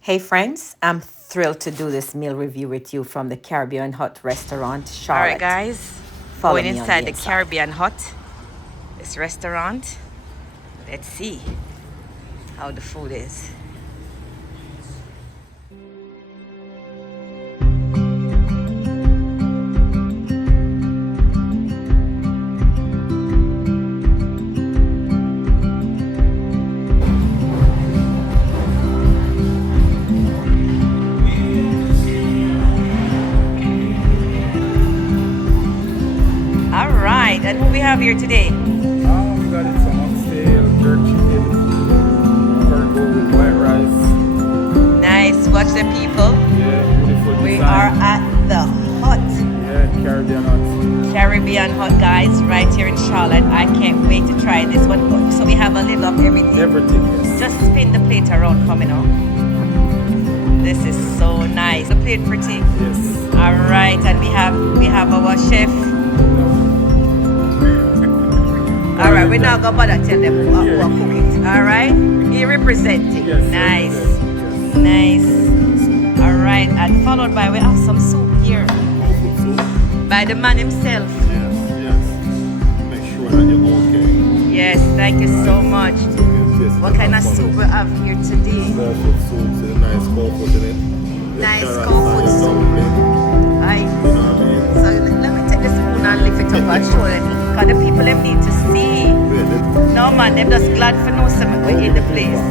Hey friends, I'm thrilled to do this meal review with you from the Caribbean Hut restaurant, All right, Charlotte. guys, Follow going me on the inside the inside. Caribbean Hut, this restaurant. Let's see how the food is. All right, and who we have here today? We got it some oxtail, jerk chicken, burger with white rice. Nice, watch the people. Yeah, beautiful We are design. at the Hut, Yeah, Caribbean hut. Caribbean Hut, guys, right here in Charlotte. I can't wait to try this one. So we have a little of everything. Everything, yes. Just spin the plate around for me now. This is so nice. The plate pretty. Yes. All right, and we have our chef. All right, we're not gonna bother tell them who are cook it. All right, he representing. Yes. Nice, Yes. nice. All right, and followed by we have some soup here by the man himself. Yes, yes. Make sure that you're okay. Yes, thank you so much. What kind of soup we have here today? Cold food soup, so nice cold food in it. The Nice carrots cold and food your soup. dumpling, Aye. you know what I mean? So let me take the spoon and lift it up and show them. Because the people them need to see. Really? No man, them just glad for no something we in the place.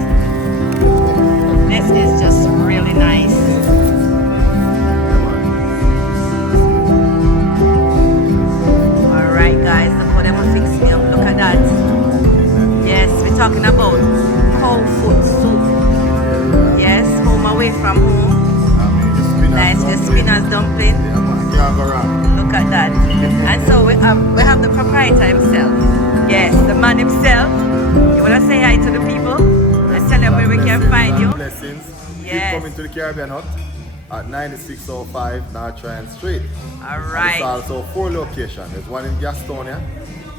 This is just really nice. Alright guys, look how them will fix me up. Look at that. Yes, we're talking about cold food soup. Yes, home away from home. I mean, the spinach Nice, the dumpling. spinach dumpling. Yeah, man, can't go wrong. Look at that. And so we have the proprietor himself. Yes, the man himself. You wanna say hi to the people? And tell them where we can find you. Blessings. Yes. Keep coming to the Caribbean Hut at 9605 North Tryon Street. All And right. it's also 4 locations. There's one in Gastonia,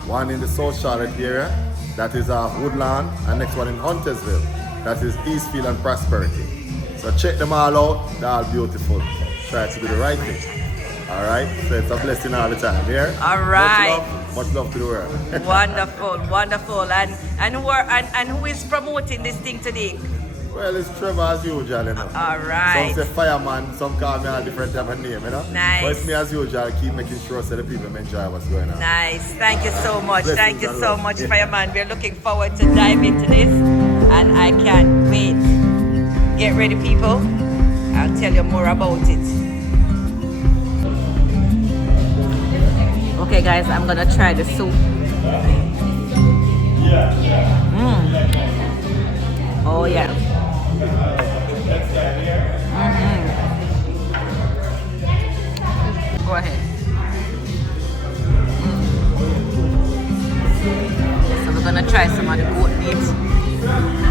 one in the South Charlotte area, that is Woodland, and next one in Huntersville, that is Eastfield and Prosperity. So check them all out, they're all beautiful. Try to do the right thing. All right, so it's a blessing all the time here. All right. Much love to the world. Wonderful, wonderful. And who is promoting this thing today? Well, it's Trevor as usual, you know. All right. Some say fireman, some call me a different type of name, you know. Nice. But it's me as usual, keep making sure so the people enjoy what's going on. Nice. Thank you so much. Blessings Thank you and so love. much, Yeah. Fireman. We're looking forward to dive into this. And I can't wait. Get ready, people. I'll tell you more about it. Okay, guys, I'm gonna try the soup. Oh, yeah. Go ahead. So we're gonna try some of the goat meat.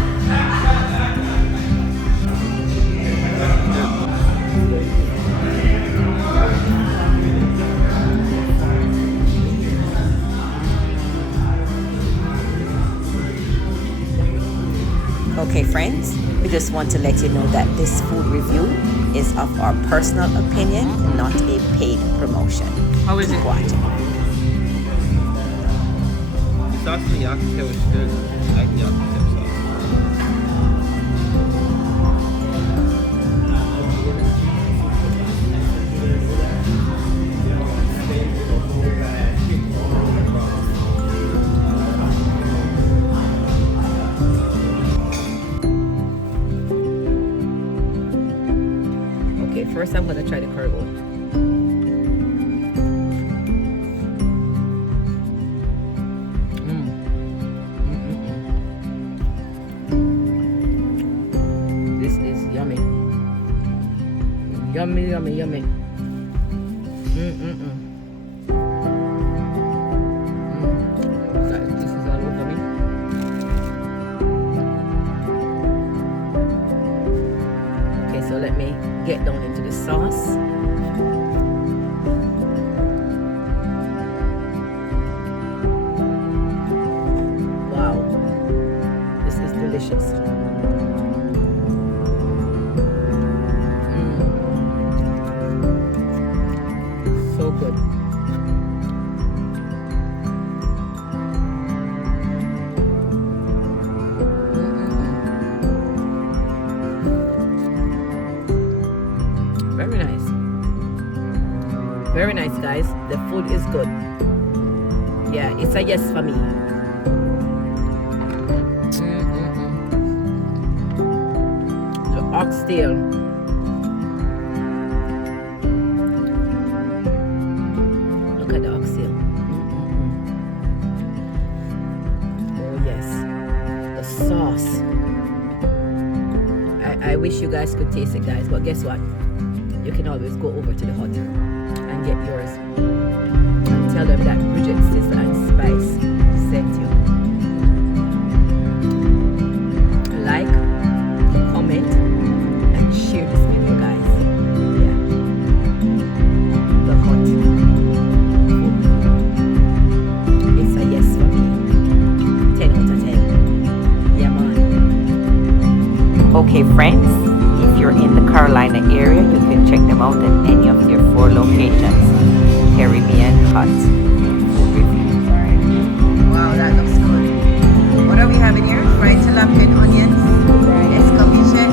Okay friends, we just want to let you know that this food review is of our personal opinion, not a paid promotion. How is Keep it? watching. Sauce in the oxtail is good. I like the oxtail sauce. Okay, first I'm gonna try the curry goat. This is yummy. Yummy, yummy, yummy. This is all over me. Okay, so let me get down into the sauce. Wow, this is delicious. Very nice, guys. The food is good. Yeah, it's a yes for me. The oxtail. Look at the oxtail. Oh yes, the sauce. I wish you guys could taste it, guys, but guess what? You can always go over to the hut and get yours. And tell them that Bridget, Sister and Spice sent you. Like, comment, and share this video, guys. Yeah. The hut. It's a yes for me. 10 out of 10. Yeah, man. Okay, friends. If you're in the Carolina area, you can check them out at any of their 4 locations. Caribbean Hut. Wow, that looks good. What are we having here? Fried tilapia and onions, escabeche.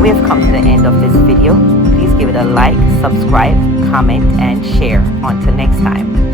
We have come to the end of this video. Please give it a like, subscribe, comment, and share. Until next time.